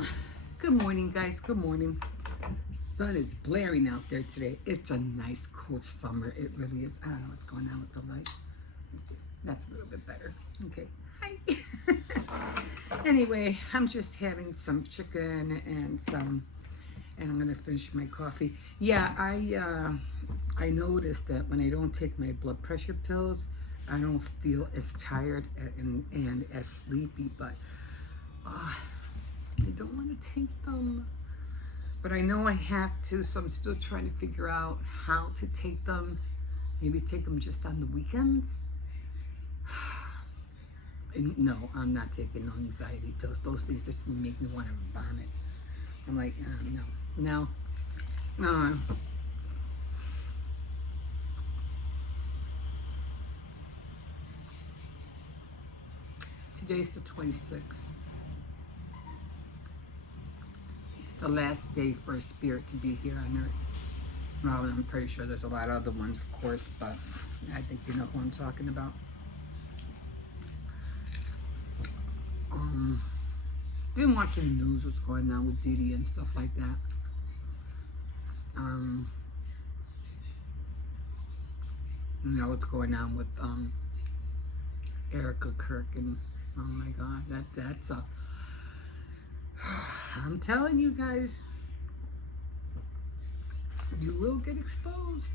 Whew. Good morning, guys. Good morning. Sun is blaring out there today. It's a nice, cool summer. It really is. I don't know what's going on with the light. Let's see. That's a little bit better. Okay. Hi. Anyway, I'm just having some chicken and I'm gonna finish my coffee. Yeah, I noticed that when I don't take my blood pressure pills, I don't feel as tired and as sleepy, but I don't want to take them. But I know I have to, so I'm still trying to figure out how to take them. Maybe take them just on the weekends. No, I'm not taking no anxiety pills. Those things just make me want to vomit. I'm like, no. Today's the 26th. It's the last day for a spirit to be here on Earth. Well, I'm pretty sure there's a lot of other ones, of course, but I think you know who I'm talking about. Been watching the news, what's going on with Diddy and stuff like that. You know what's going on with Erica Kirk, and oh my God, that's a. I'm telling you guys, you will get exposed.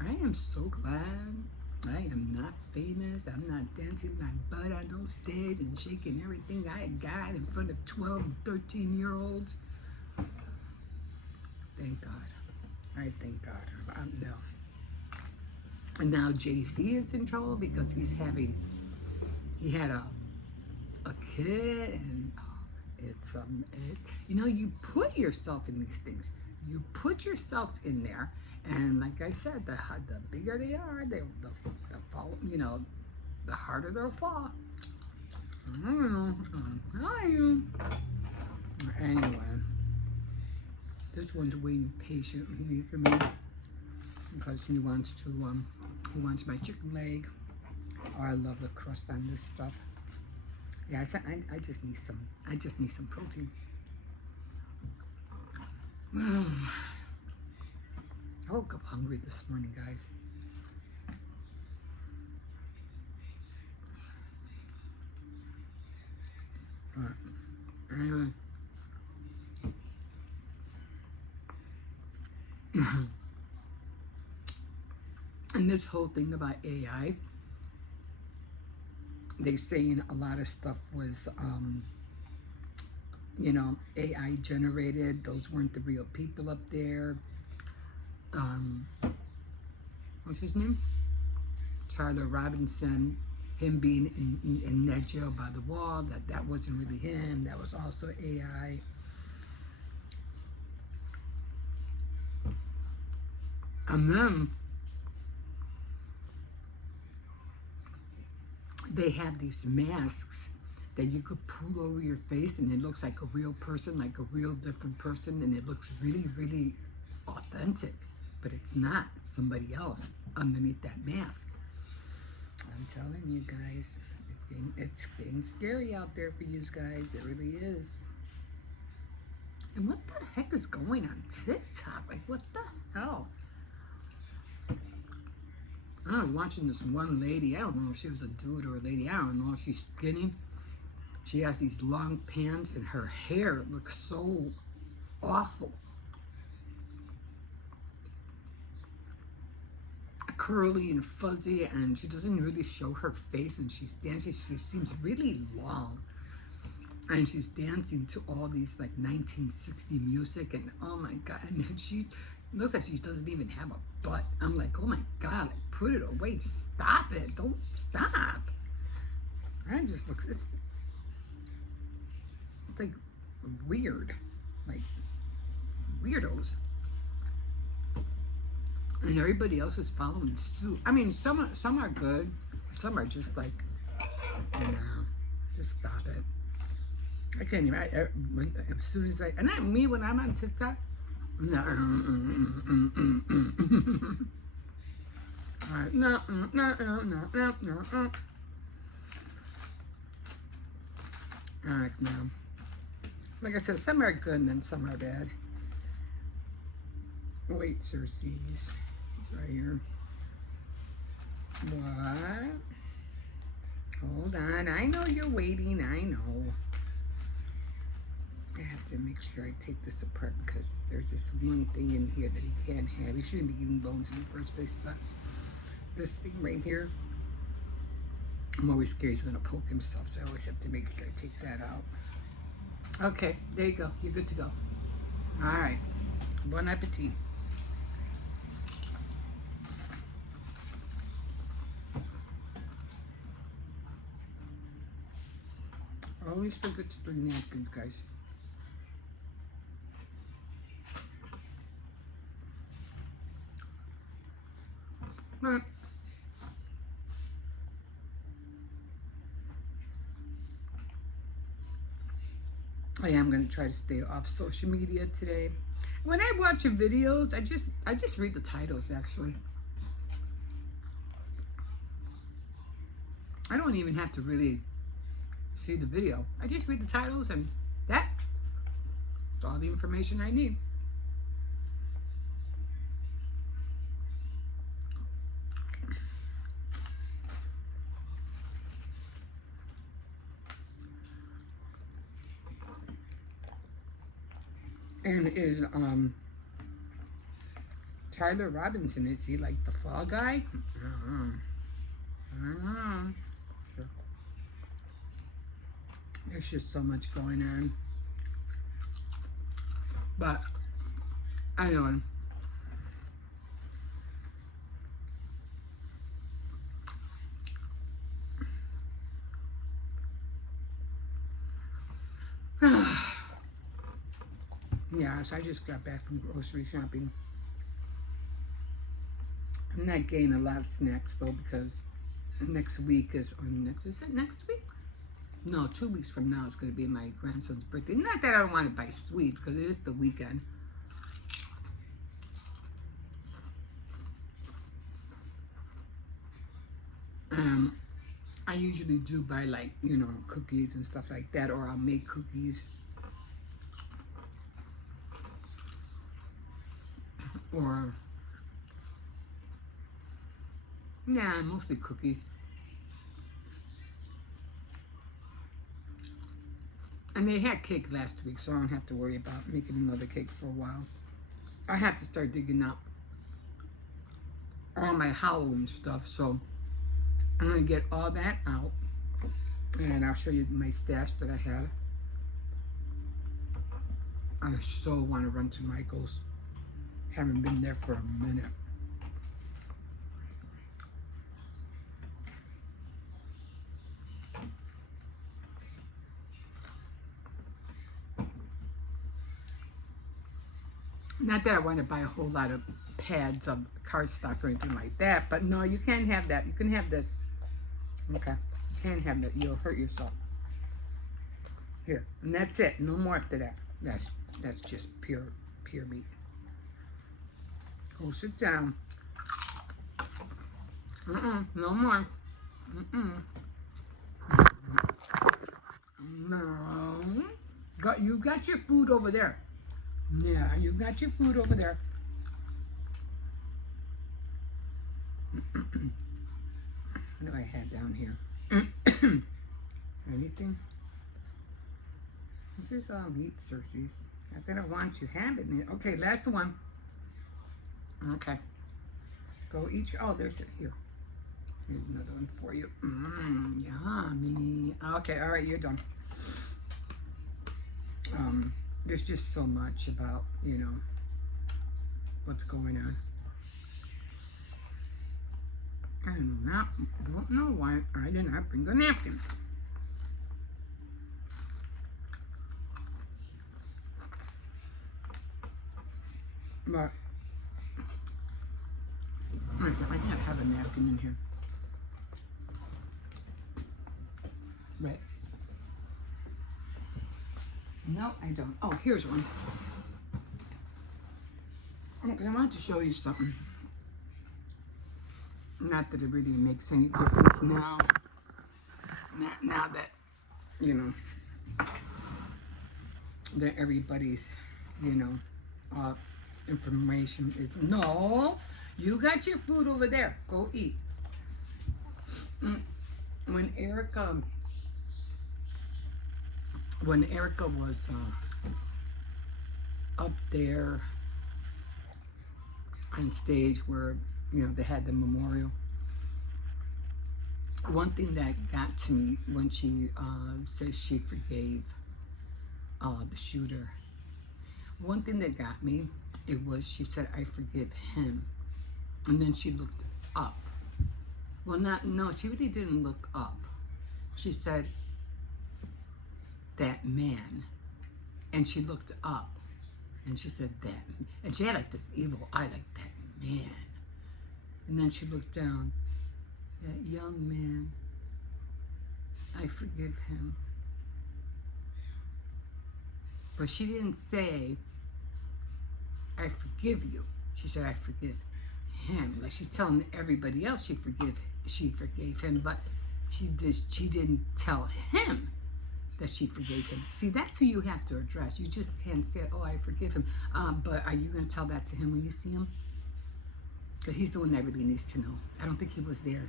I am so glad I am not famous. I'm not dancing my butt on no stage and shaking everything I got in front of 12 and 13-year-olds. Thank God. I thank God. No. And now JC is in trouble because he had a kid, and it's you know, you put yourself in these things. You put yourself in there, and like I said, the bigger they are, the fall, you know, the harder they'll fall. I don't know. How are you? Anyway, this one's waiting patiently for me because he wants my chicken leg. Oh, I love the crust on this stuff. Yeah, I just need some protein. I woke up hungry this morning, guys. Anyway. And this whole thing about AI, they saying a lot of stuff was, you know, AI generated. Those weren't the real people up there. What's his name? Charlie Robinson. Him being in that jail by the wall, that wasn't really him. That was also AI. And then they have these masks that you could pull over your face and it looks like a real person, like a real different person, and it looks really, really authentic, but it's not. It's somebody else underneath that mask. I'm telling you guys, it's getting scary out there for you guys. It really is. And what the heck is going on TikTok? Like, what the hell? I was watching this one lady. I don't know if she was a dude or a lady. I don't know if she's skinny. She has these long pants and her hair looks so awful. Curly and fuzzy, and she doesn't really show her face, and she's dancing. She seems really long. And she's dancing to all these like 1960 music, and oh my God, and she looks like she doesn't even have a butt. I'm like, oh my God, like, put it away, just stop it, don't stop. It just looks, it's like weird, like weirdos. And everybody else is following suit. I mean, some are good, some are just like, just stop it. I can't even. As soon as I, and not me when I'm on TikTok. No. All right. No. All right, now. Like I said, some are good and then some are bad. Wait, Circes. Right here. What? Hold on. I know you're waiting. I know. I have to make sure I take this apart because there's this one thing in here that he can't have. He shouldn't be giving bones in the first place, but this thing right here, I'm always scared he's going to poke himself, so I always have to make sure I take that out. Okay, there you go. You're good to go. All right. Bon appetit. Always forget to bring napkins, guys. But I am going to try to stay off social media today. When I watch your videos, I just read the titles actually. I don't even have to really see the video. I just read the titles and that's all the information I need. And is Tyler Robinson, is he like the fall guy? I don't know. There's just so much going on. But anyway. Yeah, so I just got back from grocery shopping. I'm not getting a lot of snacks though because next week is it next week? No, 2 weeks from now it's going to be my grandson's birthday. Not that I don't want to buy sweets because it is the weekend. I usually do buy like, cookies and stuff like that, or I'll make cookies. Or, yeah, mostly cookies. And they had cake last week, so I don't have to worry about making another cake for a while. I have to start digging up all my Halloween stuff, so I'm going to get all that out. And I'll show you my stash that I have. I so want to run to Michael's. Haven't been there for a minute. Not that I want to buy a whole lot of pads of cardstock or anything like that, but no, you can't have that. You can have this. Okay, you can't have that. You'll hurt yourself. Here, and that's it. No more after that. That's just pure meat. Go sit down. No more. No. You got your food over there. Yeah, you got your food over there. What do I have down here? Anything? This is all meat, Circes. Not that I want you having it. Okay, last one. Okay. Go eat your, oh, there's it here. Here's another one for you. Yummy. Okay, all right, you're done. There's just so much about, what's going on. I don't know why I did not bring the napkin. But I can't have a napkin in here. Right. No, I don't. Oh, here's one. Okay, I wanted to show you something. Not that it really makes any difference now. Now that, that everybody's, you know, uh, information is. No, you got your food over there. Go eat. Mm, When Erica, when Erica was up there on stage where, you know, they had the memorial, one thing that got to me when she says she forgave the shooter, one thing that got me, it was she said, I forgive him. And then she looked up. Well, not, no, she really didn't look up. She said, that man. And she looked up and she said, that. And she had like this evil eye, like, that man. And then she looked down, that young man, I forgive him. But she didn't say, I forgive you. She said, I forgive him. Like she's telling everybody else she forgave him, but she didn't tell him that she forgave him. See, that's who you have to address. You just can't say, oh, I forgive him. But are you going to tell that to him when you see him? Because he's the one that really needs to know. I don't think he was there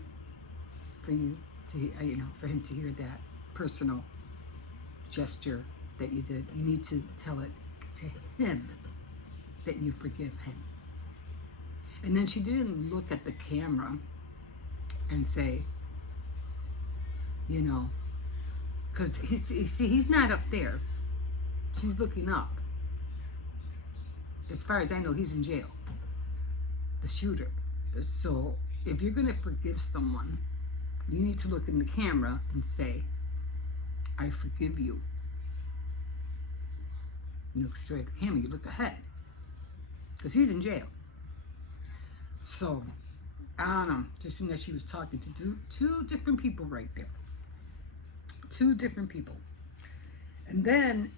for you to, you know, for him to hear that personal gesture that you did. You need to tell it to him that you forgive him. And then she didn't look at the camera and say, you know, because he's not up there. She's looking up. As far as I know, he's in jail, the shooter. So if you're going to forgive someone, you need to look in the camera and say, I forgive you. You look straight at the camera, you look ahead. Because he's in jail. So, I don't know. Just in that she was talking to two different people right there. Two different people. And then,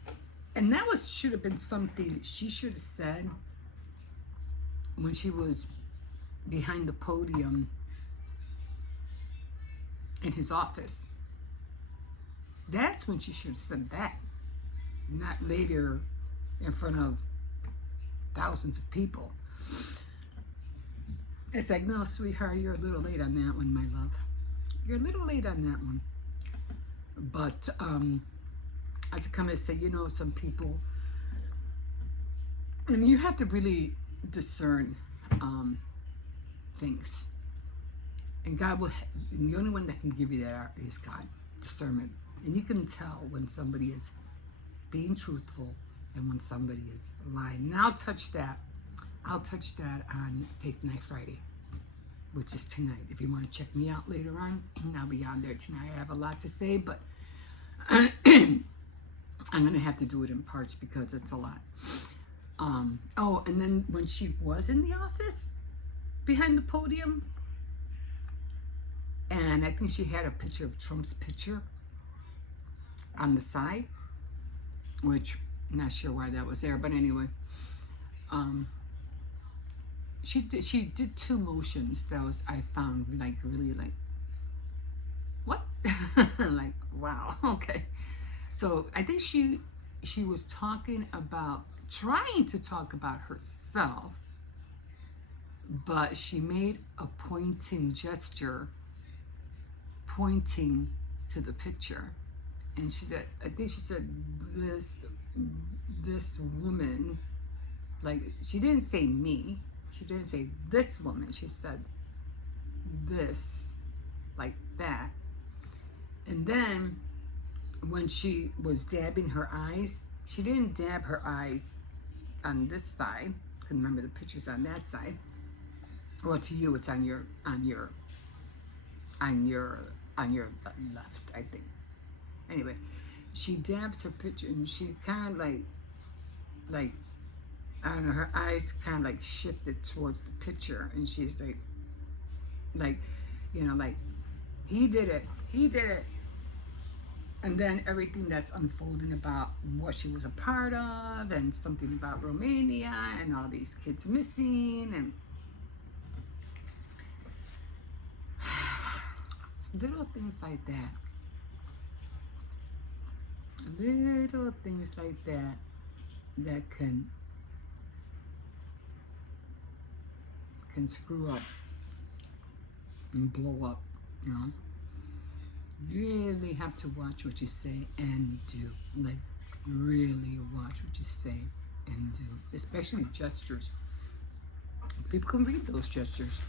and that should have been something she should have said when she was behind the podium in his office. That's when she should have said that. Not later in front of thousands of people. It's like, no, sweetheart, you're a little late on that one, my love. You're a little late on that one. But I just come and say, you know, some people, I mean, you have to really discern things. And God will, and the only one that can give you that is God, discernment. And you can tell when somebody is being truthful and when somebody is lying. And I'll touch that on Faith Night Friday, which is tonight. If you want to check me out later on, I'll be on there tonight. I have a lot to say, but I'm going to have to do it in parts because it's a lot. Oh, and then when she was in the office, behind the podium, and I think she had a picture of Trump's picture on the side, which I'm not sure why that was there, but anyway, she did two motions that I found like really like, what? Like, wow, okay. So I think she was trying to talk about herself, but she made a pointing gesture, pointing to the picture. And she said, I think she said, this woman, like, she didn't say me. She didn't say this woman. She said this, like that. And then when she was dabbing her eyes, she didn't dab her eyes on this side. Because remember, the picture's on that side. Well, to you, it's on your left, I think. Anyway, she dabs her picture, and she kind of like, I don't know, her eyes kind of like shifted towards the picture, and she's like, you know, like, he did it. And then everything that's unfolding about what she was a part of, and something about Romania, and all these kids missing, and little things like that. Little things like that that can screw up and blow up, you know. You really have to watch what you say and do. Like, really watch what you say and do, especially gestures. People can read those gestures.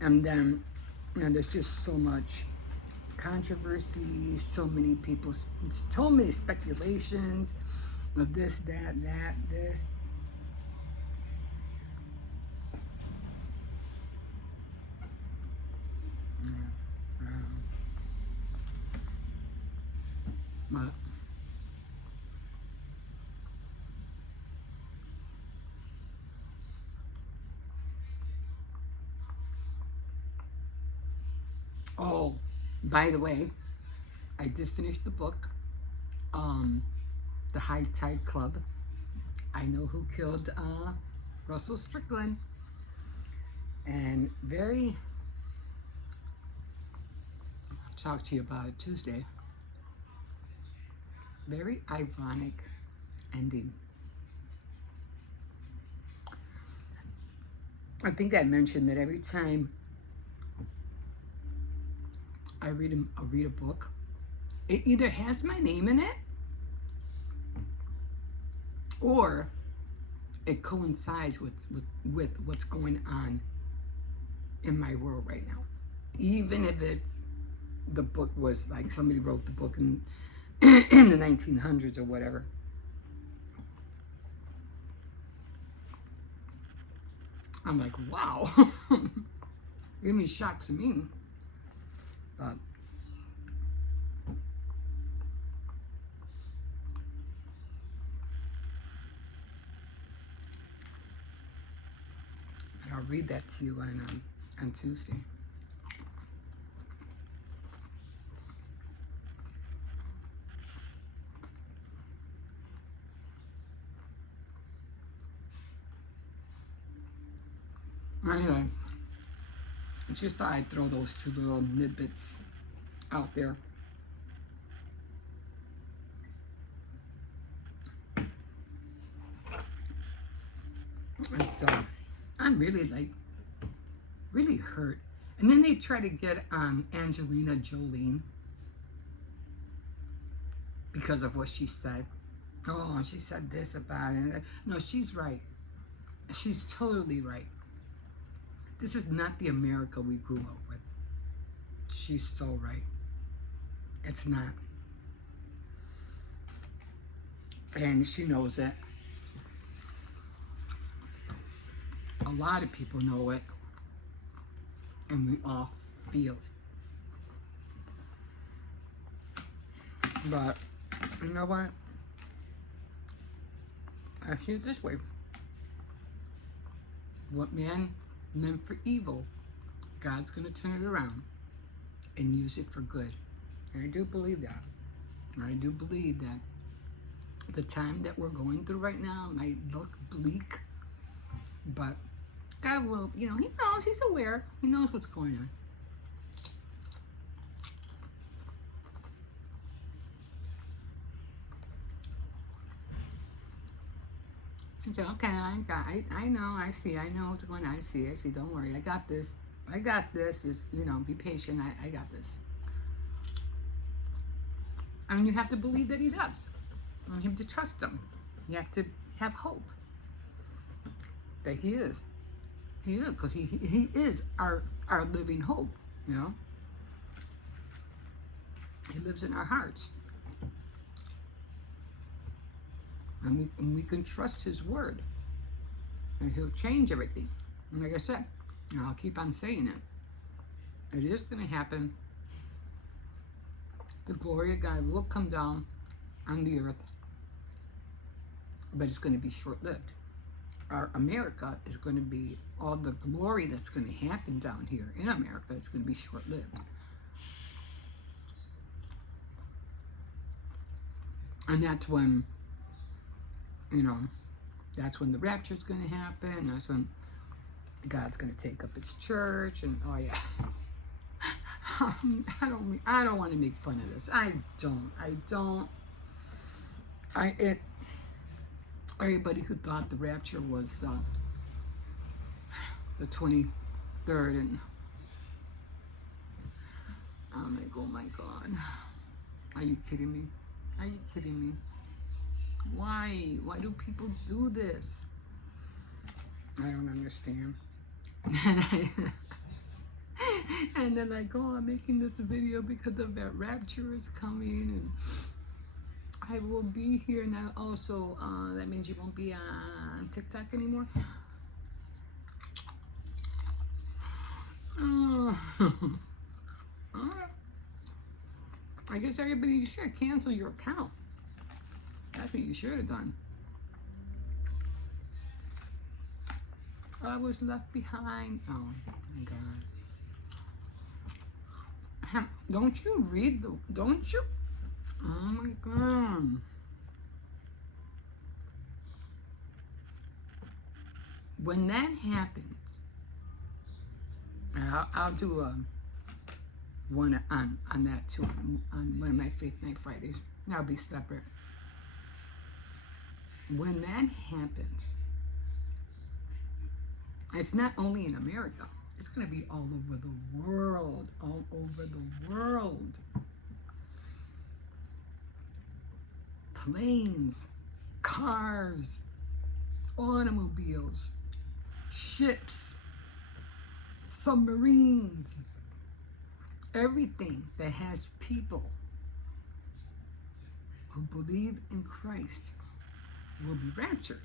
And then, there's just so much controversy, so many people, so many speculations of this, that, this. Yeah. But oh, by the way, I did finish the book, um, The High Tide Club. I know who killed Russell Strickland, and I'll talk to you about it Tuesday. Very ironic ending. I think I mentioned that every time I read a book, it either has my name in it or it coincides with what's going on in my world right now. Even if it's the book was like somebody wrote the book in in the 1900s or whatever. I'm like, wow. Give me shocks me. But I'll read that to you on Tuesday. Anyway, I just thought I'd throw those two little tidbits out there. And so I'm really really hurt. And then they try to get Angelina Jolie because of what she said. Oh, she said this about it. No, she's right. She's totally right. This is not the America we grew up with. She's so right. It's not. And she knows it. A lot of people know it. And we all feel it. But, you know what? I see it this way. What man meant for evil, God's going to turn it around and use it for good. And I do believe that. And I do believe that the time that we're going through right now might look bleak, but God will, He knows, He's aware, He knows what's going on. And so, okay, I know, I see, I know what's going on, I see, don't worry, I got this, just, be patient, I got this. And you have to believe that He does. And you have to trust Him. You have to have hope that He is. He is, because he is our living hope, He lives in our hearts. And we can trust His word. And He'll change everything. And like I said, and I'll keep on saying it. It is going to happen. The glory of God will come down on the earth. But it's going to be short-lived. Our America is going to be, all the glory that's going to happen down here in America, it's going to be short-lived. And that's when, that's when the rapture is going to happen. That's when God's going to take up His church. And oh yeah, I don't want to make fun of this. I don't. everybody who thought the rapture was the 23rd, and I'm like, oh my God, are you kidding me? Are you kidding me? Why? Why do people do this? I don't understand. And they're like, oh, I'm making this video because of that rapture is coming, and I will be here now. Also, that means you won't be on TikTok anymore. I guess everybody should cancel your account. That's what you should have done. I was left behind. Oh my God. Don't you read the, don't you? Oh my God. When that happens, I'll do one on that too, on one of my Faith Night Fridays. That'll be separate. When that happens, it's not only in America. It's going to be all over the world. All over the world. Planes, cars, automobiles, ships, submarines, everything that has people who believe in Christ will be raptured.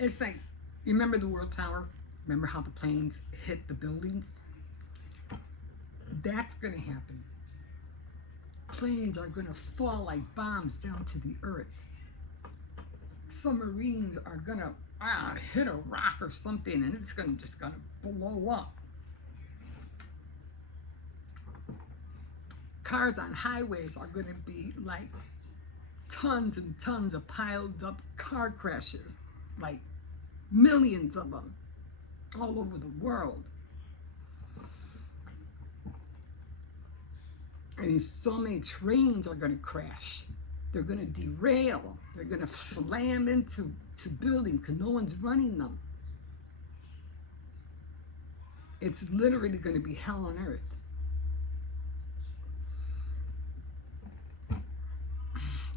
It's like, you remember the World Tower? Remember how the planes hit the buildings? That's going to happen. Planes are going to fall like bombs down to the earth. Submarines are going to hit a rock or something, and it's just going to blow up. Cars on highways are going to be like tons and tons of piled up car crashes, like millions of them all over the world. And so many trains are going to crash. They're going to derail. They're going to slam into buildings because no one's running them. It's literally going to be hell on earth. Do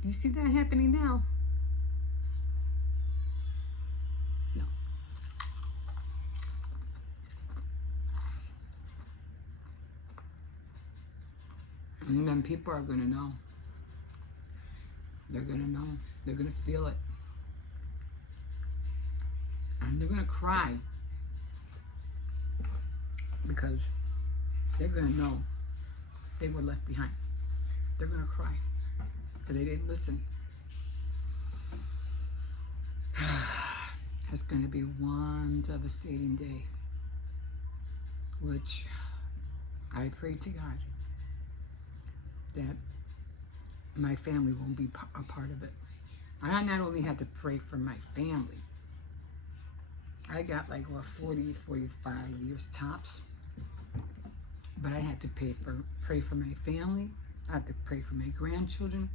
you see that happening now? No. And then people are going to know. They're going to know. They're going to feel it. And they're going to cry. Because they're going to know they were left behind. They're going to cry. Because they didn't listen. It's going to be one devastating day. Which I pray to God that my family won't be a part of it. I not only have to pray for my family. I got like, 40, 45 years tops. But I have to pray for my family. I have to pray for my grandchildren.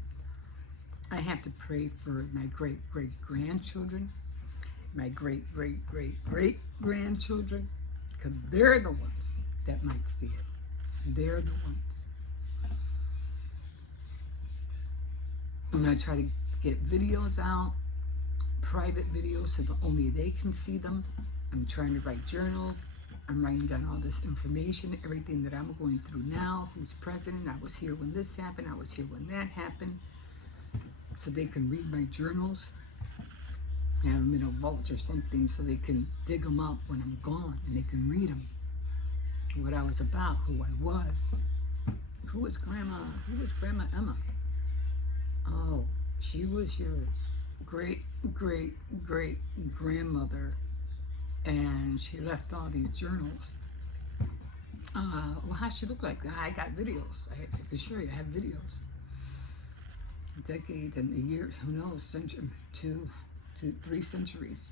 I have to pray for my great-great-grandchildren, my great-great-great-grandchildren, because they're the ones that might see it. They're the ones. I'm going to try to get videos out, private videos, so that only they can see them. I'm trying to write journals. I'm writing down all this information, everything that I'm going through now, who's president, I was here when this happened, I was here when that happened, so they can read my journals, have them in a vault or something so they can dig them up when I'm gone, and they can read them, what I was about, who I was. Who was Grandma Emma? Oh, she was your great-great-great-grandmother, and she left all these journals. Well, how she look like? I got videos. I can show you. I have videos. Decades and years, who knows, century, 2 to 3 centuries.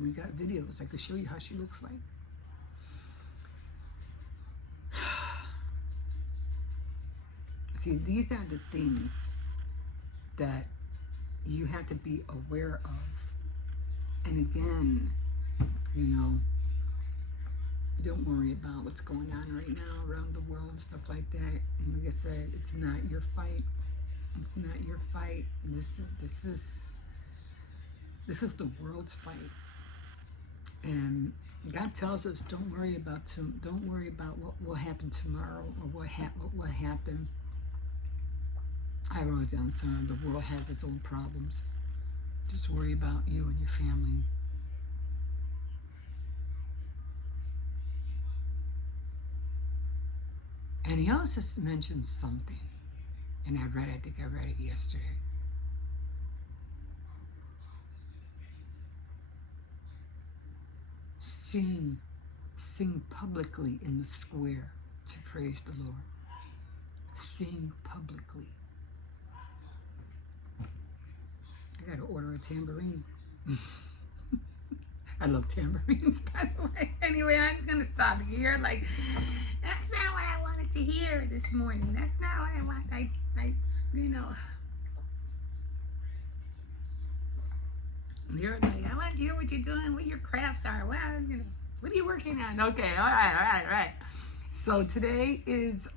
We got videos. I could show you how she looks like. See, these are the things that you have to be aware of. And again, you know, don't worry about what's going on right now around the world and stuff like that. And like I said, it's not your fight. It's not your fight. This is the world's fight. And God tells us, don't worry about what will happen tomorrow or what will happen. I wrote down some. The world has its own problems. Just worry about you and your family. And he also mentioned something, and I think I read it yesterday. Sing publicly in the square to praise the Lord. Sing publicly. I gotta order a tambourine. I love tambourines, by the way. Anyway, I'm gonna stop here. Like, that's not what I wanted to hear this morning. That's not what I want. You know. You're like, I want to hear what you're doing, what your crafts are. Well, you know, what are you working on? Okay, all right. So today is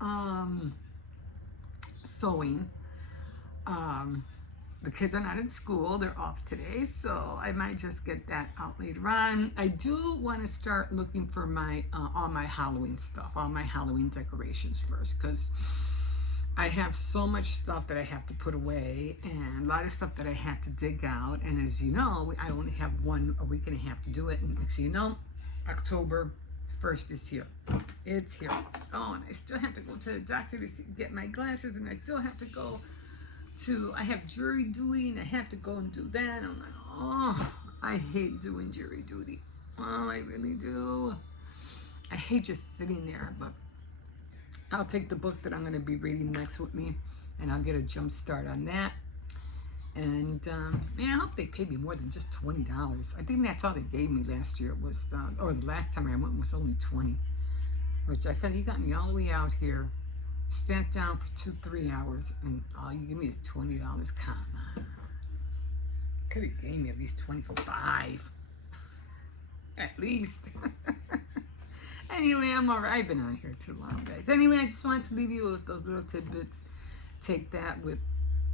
sewing. The kids are not in school, they're off today, so I might just get that out later on. I do want to start looking for my all my Halloween stuff, all my Halloween decorations first, because I have so much stuff that I have to put away and a lot of stuff that I have to dig out. And as you know, I only have a week and a half to do it. And so you know, October 1st is here. It's here. Oh, and I still have to go to the doctor to get my glasses, and I still have to go I have jury duty, and I have to go and do that. I'm like, oh, I hate doing jury duty. Oh, I really do. I hate just sitting there, but I'll take the book that I'm going to be reading next with me, and I'll get a jump start on that. And man, I hope they paid me more than just $20. I think that's all they gave me last year. It was, or the last time I went was only $20, which I felt you got me all the way out here. Sat down for 2-3 hours, and all you give me is $20. Come on. Could have gave me at least 25. At least. Anyway, I'm alright. I've been on here too long, guys. Anyway, I just wanted to leave you with those little tidbits. Take that with,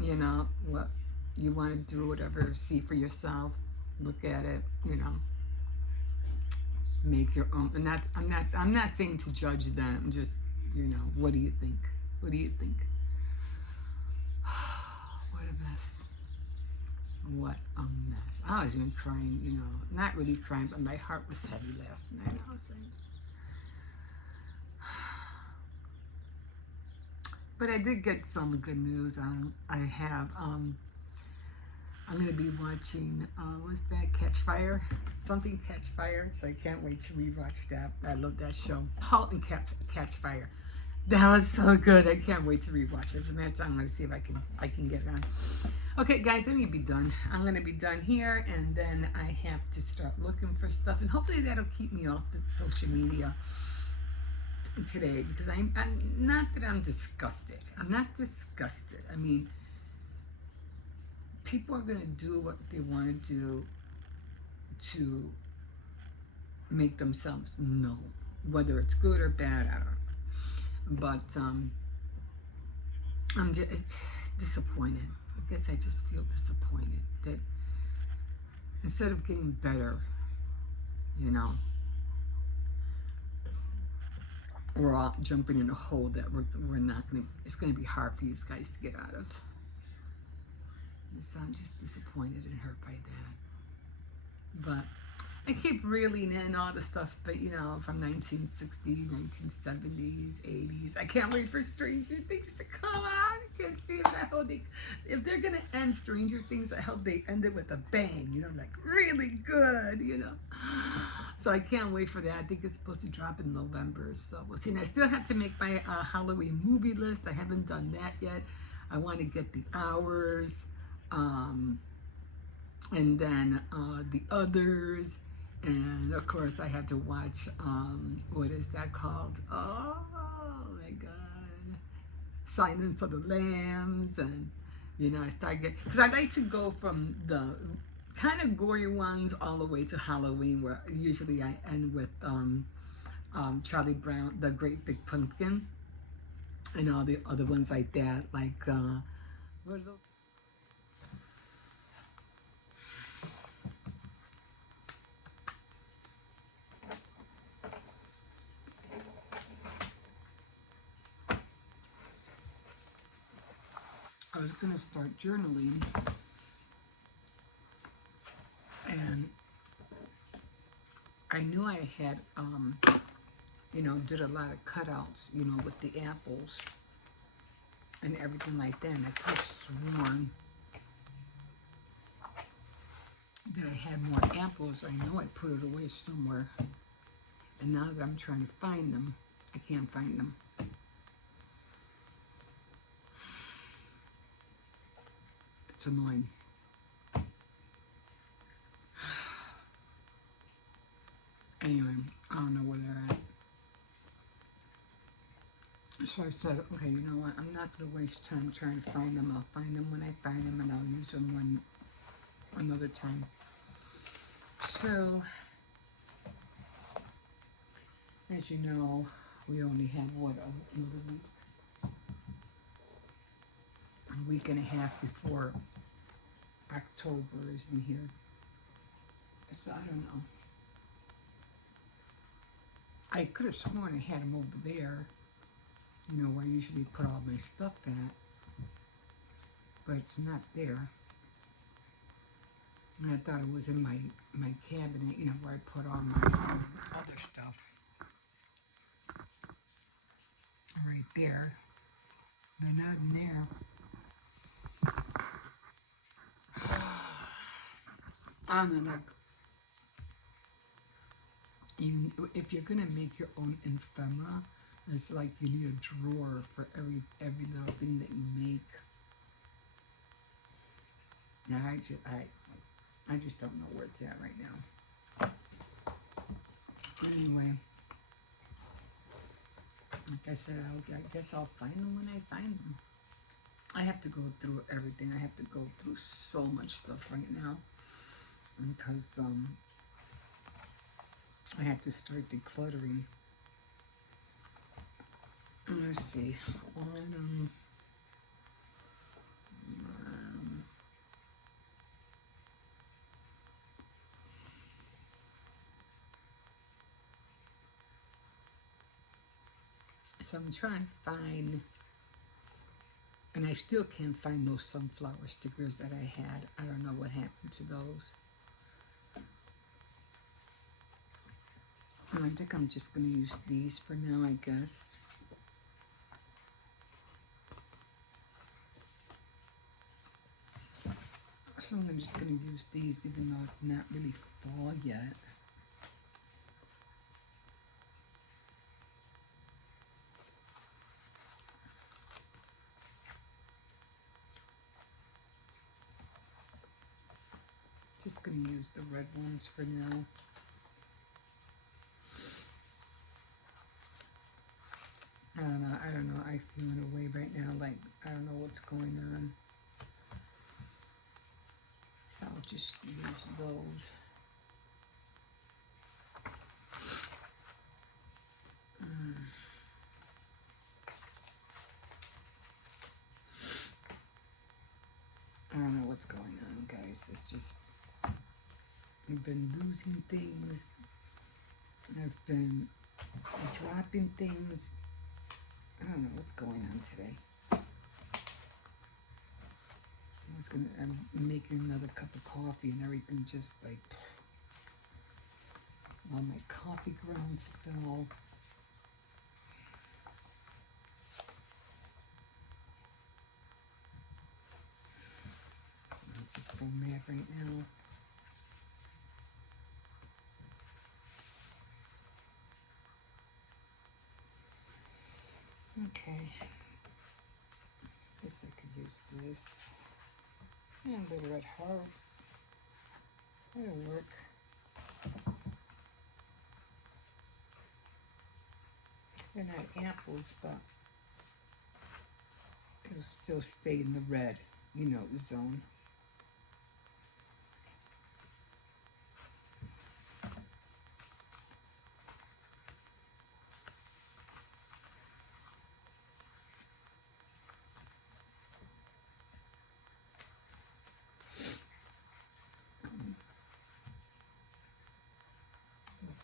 you know, what you want to do, whatever. See for yourself. Look at it, you know. Make your own. And I'm not saying to judge them. Just, you know, what do you think? What do you think? What a mess. What a mess. I was even crying, you know, not really crying, but my heart was heavy last night. I was like, but I did get some good news. I have, I'm going to be watching, what's that, Catch Fire? Something Catch Fire. So I can't wait to rewatch that. I love that show. Halt and Catch Fire. That was so good. I can't wait to rewatch it. As a matter of time, I'm going to see if I can get it on. Okay, guys, let me be done. I'm going to be done here, and then I have to start looking for stuff, and hopefully that'll keep me off the social media today, because I'm not that I'm disgusted. I'm not disgusted. I mean, people are going to do what they want to do to make themselves known, whether it's good or bad, I don't know. But I'm just disappointed. I guess I just feel disappointed that instead of getting better, you know, we're all jumping in a hole that we're not going to, it's going to be hard for you guys to get out of. And so I'm just disappointed and hurt by that. But I keep reeling in all the stuff, but you know, from 1960s, 1970s, 80s. I can't wait for Stranger Things to come on. I can't see if they're gonna end Stranger Things, I hope they end it with a bang, you know, like really good, you know. So I can't wait for that. I think it's supposed to drop in November, so we'll see. And I still have to make my Halloween movie list. I haven't done that yet. I want to get the hours, and then the others. And of course, I had to watch, what is that called? Oh my God. Silence of the Lambs, and You know, I started getting, because I like to go from the kind of gory ones all the way to Halloween, where usually I end with Charlie Brown, The Great Big Pumpkin, and all the other ones like that. Like, what are those? I was gonna start journaling, and I knew I had, you know, did a lot of cutouts, you know, with the apples and everything like that. And I could have sworn that I had more apples. I know I put it away somewhere. And now that I'm trying to find them, I can't find them. It's annoying. Anyway, I don't know where they're at. So I said, okay, you know what? I'm not going to waste time trying to find them. I'll find them when I find them, and I'll use them another time. So, as you know, we only have, what, another week? A week and a half before October is in here. So I don't know. I could have sworn I had them over there, you know, where I usually put all my stuff at, but it's not there. And I thought it was in my cabinet, you know, where I put all my other stuff. Right there. They're not in there. I don't know, like, if you're gonna make your own ephemera, it's like you need a drawer for every little thing that you make. Now I just don't know where it's at right now. Anyway, like I said, I guess I'll find them when I find them. I have to go through everything. I have to go through so much stuff right now because I have to start decluttering. Let's see. So I'm trying to find, and I still can't find those sunflower stickers that I had. I don't know what happened to those. And I think I'm just going to use these for now, I guess. So I'm just going to use these even though it's not really fall yet. Just going to use the red ones for now. I don't know. I feel in a way right now like I don't know what's going on. So I'll just use those. I don't know what's going on, guys. It's just I've been losing things. I've been dropping things. I don't know what's going on today. I'm making another cup of coffee and everything just like all my coffee grounds fell. I'm just so mad right now. Okay. Guess I could use this. And the red hearts. That'll work. They're not apples, but it'll still stay in the red. zone.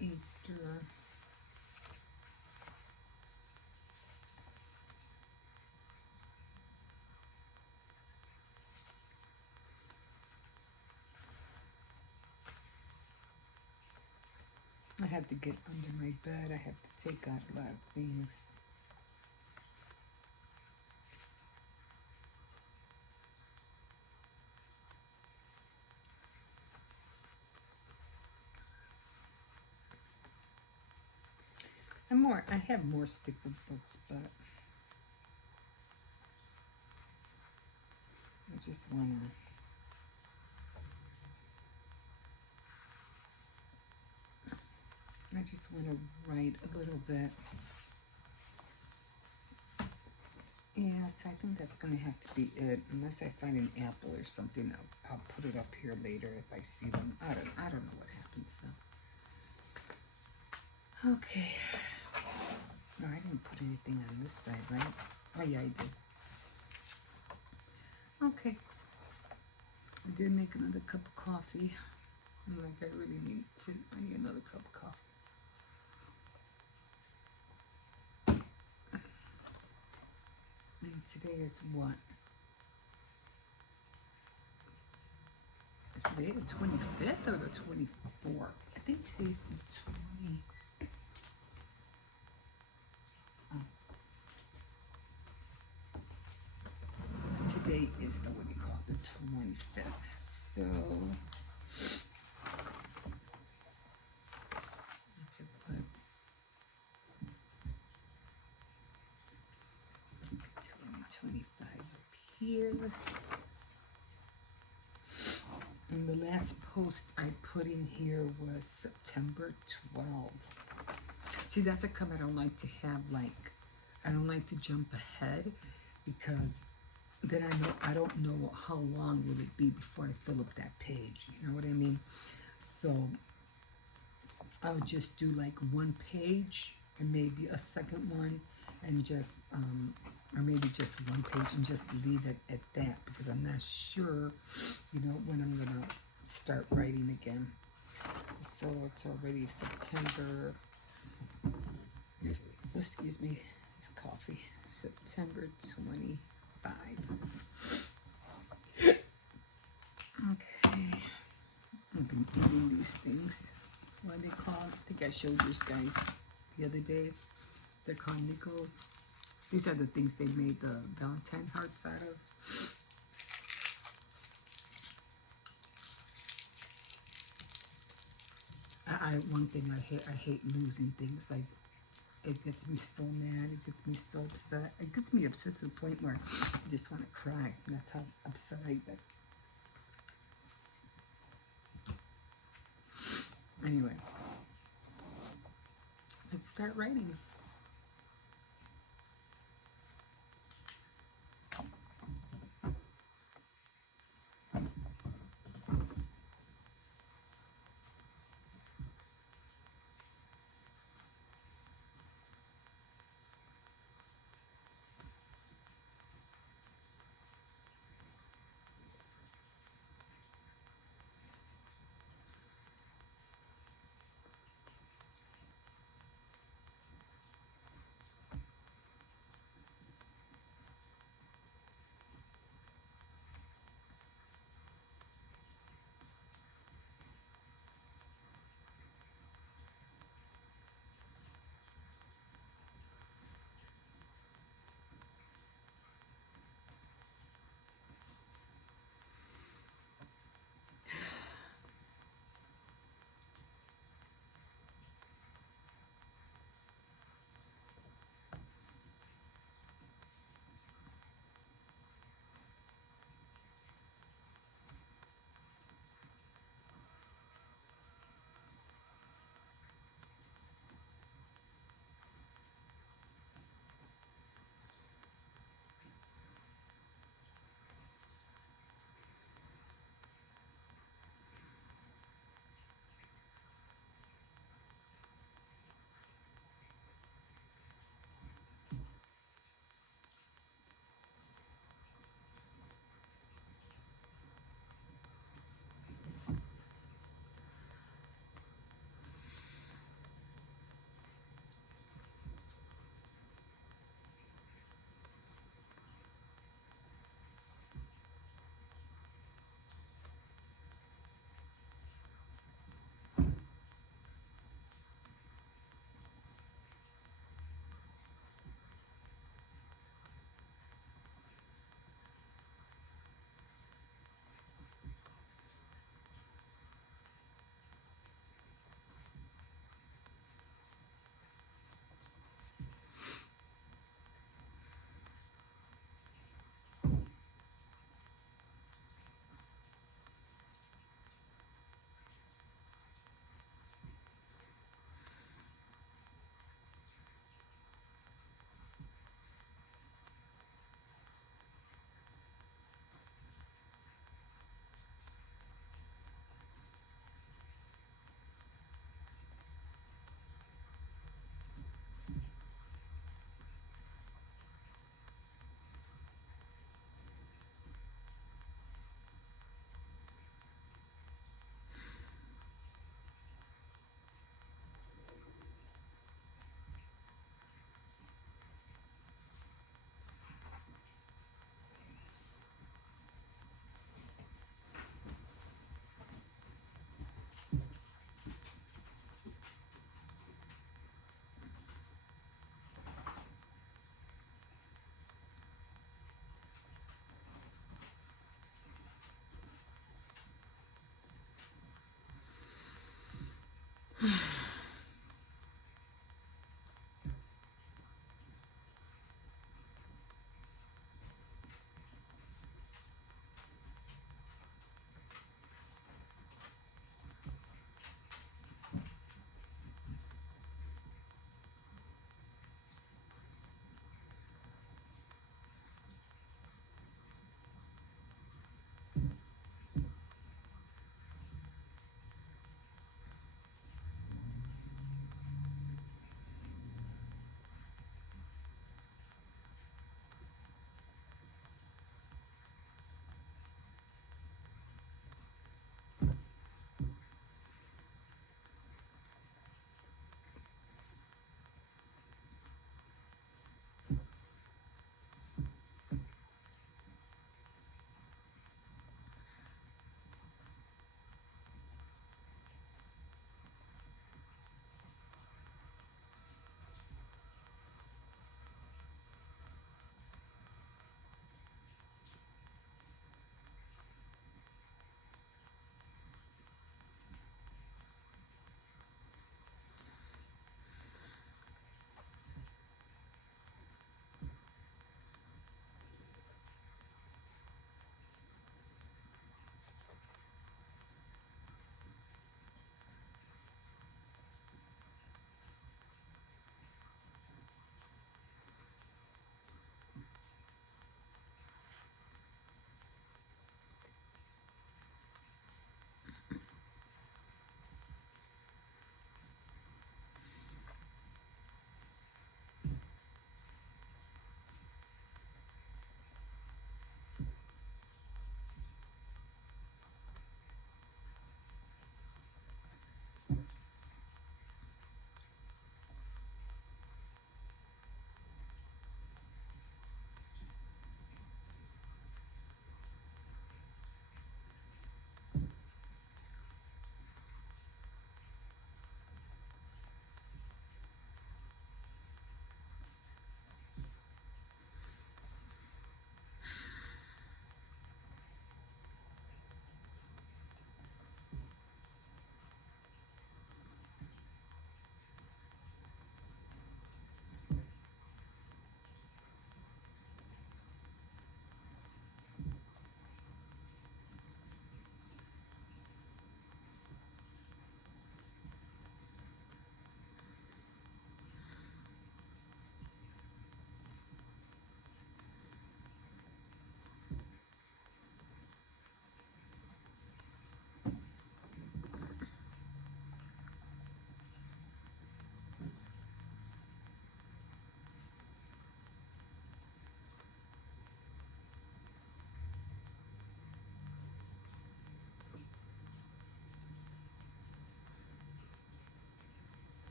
Easter. I have to get under my bed. I have to take out a lot of things. I have more sticker books, but I just wanna write a little bit. Yeah, so I think that's gonna have to be it. Unless I find an apple or something, I'll put it up here later if I see them. I don't know what happens though. Okay. No, I didn't put anything on this side, right? Oh yeah, I did. Okay. I did make another cup of coffee. I'm like, I need another cup of coffee. And today is what? Is today the 25th or the 24th? I think today's the 20. Today is the, what do you call it, the 25th. So, to put 2025 up here. And the last post I put in here was September 12th. See, that's a come I don't like to have, like, I don't like to jump ahead because then I don't know how long will it be before I fill up that page. You know what I mean? So I'll just do like one page and maybe a second one and just, or maybe just one page and just leave it at that because I'm not sure, when I'm gonna start writing again. So it's already September, excuse me, it's coffee, September 25. Okay, I've been eating these things. What are they called? I think I showed you guys the other day. They're called nickels. These are the things they made the Valentine hearts out of. One thing I hate losing things. Like, it gets me so mad. It gets me so upset. It gets me upset to the point where I just want to cry. That's how upset I get. Anyway, let's start writing.